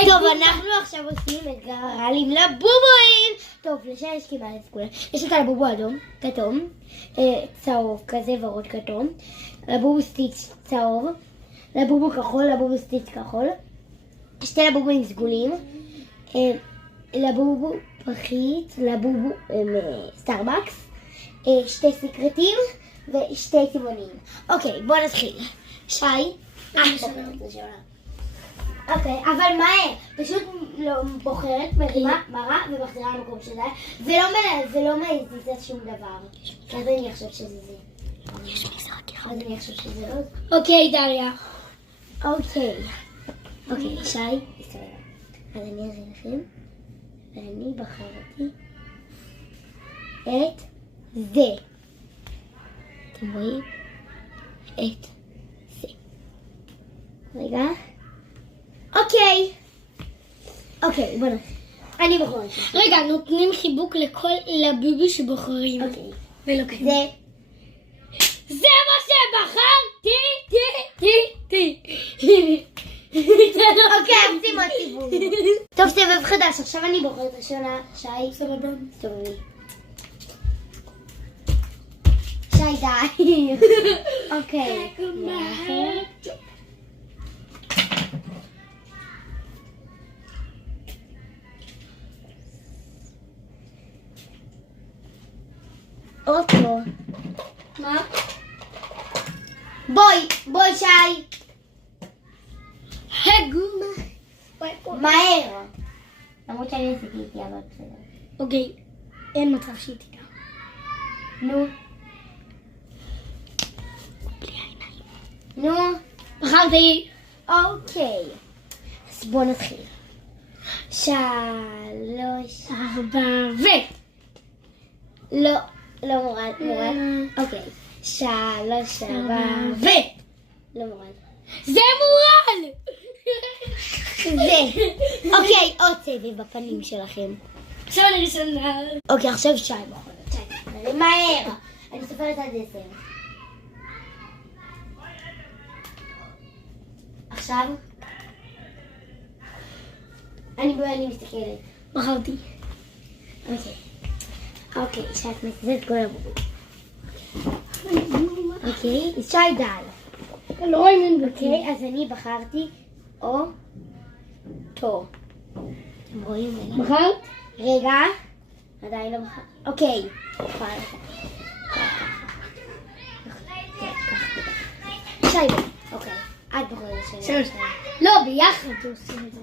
טוב, אנחנו עכשיו עושים את גרלים לבובואים. טוב, לשם יש כמעט את כולם. יש את הלבובו אדום, כתום, צהוב כזה ורוד כתום, לבובו סטיץ' צהוב, לבובו כחול, לבובו סטיץ' כחול, שתי לבובים סגולים, לבובו פחית, לבובו סטארבקס, שתי סיקרטים ושתי צבעונים. אוקיי, בוא נתחיל. שי, אוקיי, אבל מהר, פשוט לא בוחרת, מרימה, מראה ומחזירה למקום שזה היה, ולא מזיזת שום דבר. אז אני אחשוב שזה זה. יש משחק אחד. אז אני אחשוב שזה לא. אוקיי, דריה. אוקיי, שי, בסדר. אז אני אראה לכם, ואני בחרתי את זה. אתם רואים? את זה. רגע. אוקיי, בוא נתחיל. אני בוחרת. רגע, נותנים חיבוק לכל לבובי שבוחרים. אוקיי. ולוקחים. זה מה שבחרתי! אוקיי, עושים עוד סיבוב. טוב, סבב חדש, עכשיו אני בוחרת ראשונה. שי. סבבה. סבבי. שי, די. אוקיי. אוטו. מה? בואי שי. הגומה. מהר. למרות שאני עשיתי איתי, אבל בסדר. אוקיי, אין מצב שהיא תיגע. נו. בלי העיניים. נו. בחרתי. אוקיי. אז בוא נתחיל. 3. 4 לא מורד. אוקיי. 3, 4 לא מורד. זה מורל! זה. אוקיי, עוד סבב בפנים שלכם. עכשיו אני ראשונה. אוקיי, עכשיו שי בוחרת. מהר. אני סופרת עד 10. עכשיו. אני מסתכלת. בחרתי. אוקיי, שאת מזזת כל הבובות. אוקיי, שי דל. לא רואים את אוקיי, אז אני בחרתי אותו. אתם רואים? בחרת? רגע. עדיין לא בחרתי. אוקיי. שי, אוקיי. את בחרת שלי. לא, ביחד עושים את זה.